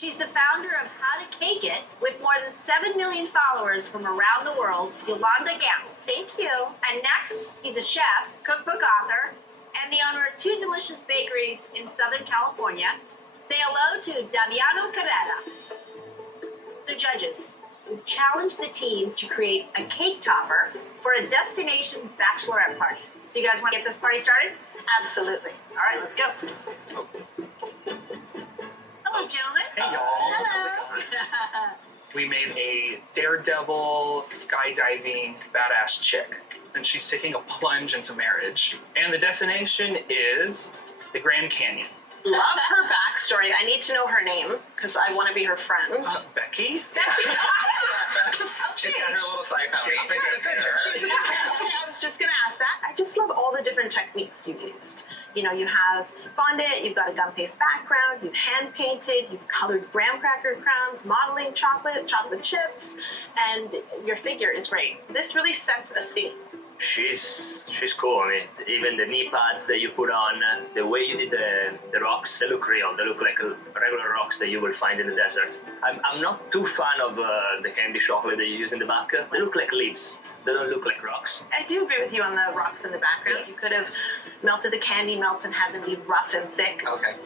She's the founder of How to Cake It, with more than 7 million followers from around the world, Yolanda Gamble. Thank you. And next, he's a chef, cookbook author, and the owner of 2 delicious bakeries in Southern California. Say hello to Damiano Carrera. So judges, we've challenged the teams to create a cake topper for a destination bachelorette party. Do you guys want to get this party started? Absolutely. All right, let's go. Hello, gentlemen. Hey, y'all. Hello. We made a daredevil, skydiving, badass chick, and she's taking a plunge into marriage. And the destination is the Grand Canyon. Love her backstory. I need to know her name because I want to be her friend. Becky? Becky. She's got her little side power. I was just going to ask that. I just love all the different techniques you used. You know, you have fondant, you've got a gum paste background, you've hand painted, you've colored graham cracker crowns, modeling chocolate chips, and your figure is great. This really sets a scene. She's cool. I mean, even the knee pads that you put on, the way you did the rocks, they look real. They look like regular rocks that you will find in the desert. I'm not too fan of the candy chocolate that you use in the back. They look like leaves. They don't look like rocks. I do agree with you on the rocks in the background. You could have melted the candy melts and had them be rough and thick. Okay.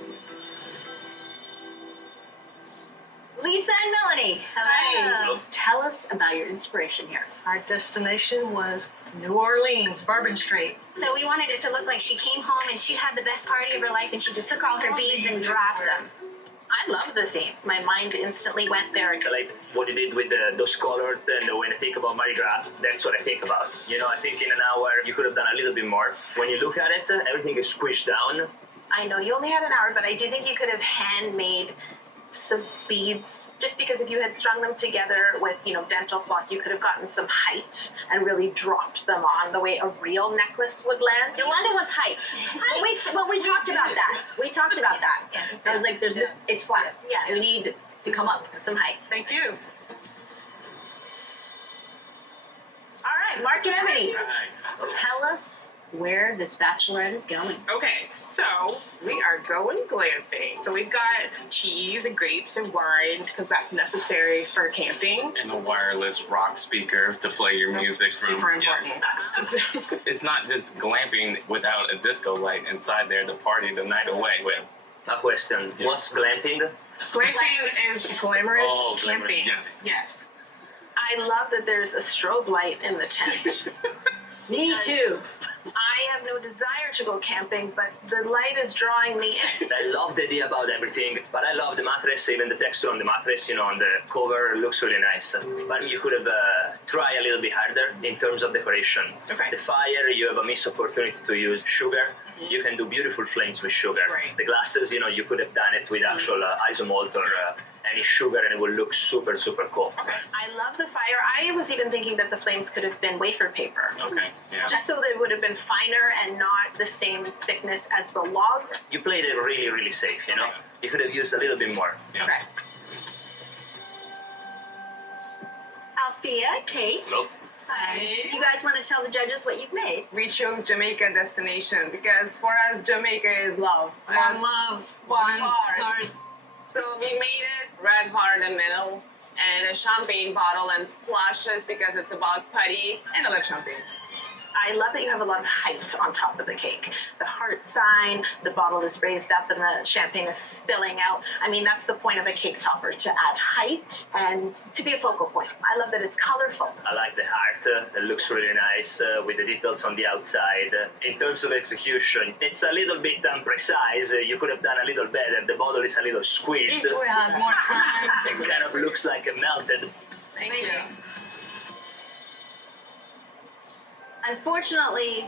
Lisa and Melanie. Hi. Tell us about your inspiration here. Our destination was New Orleans, Bourbon Street. So we wanted it to look like she came home and she had the best party of her life and she just took all her beads and dropped them. I love the theme. My mind instantly went there. Like what you did with those colors, and when I think about Mardi Gras, that's what I think about. You know, I think in an hour you could have done a little bit more. When you look at it, everything is squished down. I know you only had an hour, but I do think you could have handmade some beads, just because if you had strung them together with, you know, dental floss, you could have gotten some height and really dropped them on the way a real necklace would land. Yolanda wants height. Well, we talked about that. We talked about that. I was like, there's this, it's flat. Yeah. We need to come up Some height. Thank you. All right, Mark and Ebony, tell us where this bachelorette is going. Okay, so we are going glamping. So we've got cheese and grapes and wine because that's necessary for camping. And a wireless rock speaker to play your music from. Super important. It's not just glamping without a disco light inside there to party the night away with. A question, what's glamping? Glamping is glamorous Oh, glamorous, camping. yes. Yes. I love that there's a strobe light in the tent. Me too. I have no desire to go camping, but the light is drawing me in. I love the idea about everything, but I love the mattress, even the texture on the mattress, you know, on the cover looks really nice. But you could have tried a little bit harder in terms of decoration. Okay. The fire, you have a missed opportunity to use sugar. You can do beautiful flames with sugar. Right. The glasses, you know, you could have done it with actual isomalt or any sugar and it would look super, super cool. Okay. I love the fire. I was even thinking that the flames could have been wafer paper. Okay, yeah. Just so they would have been finer and not the same thickness as the logs. You played it really, really safe, you know? You could have used a little bit more. Yeah. Okay. Althea, Kate. Nope. Do you guys want to tell the judges what you've made? We chose Jamaica destination because for us, Jamaica is love. One love, One one heart. heart. So we made it red heart in the middle and a champagne bottle and splashes because it's about putty and a little champagne. I love that you have a lot of height on top of the cake. The heart sign, the bottle is raised up and the champagne is spilling out. I mean, that's the point of a cake topper, to add height and to be a focal point. I love that it's colorful. I like the heart. It looks really nice with the details on the outside. In terms of execution, it's a little bit imprecise. You could have done a little better. The bottle is a little squished. If we had more time. It kind of looks like it melted. Thank you. Unfortunately,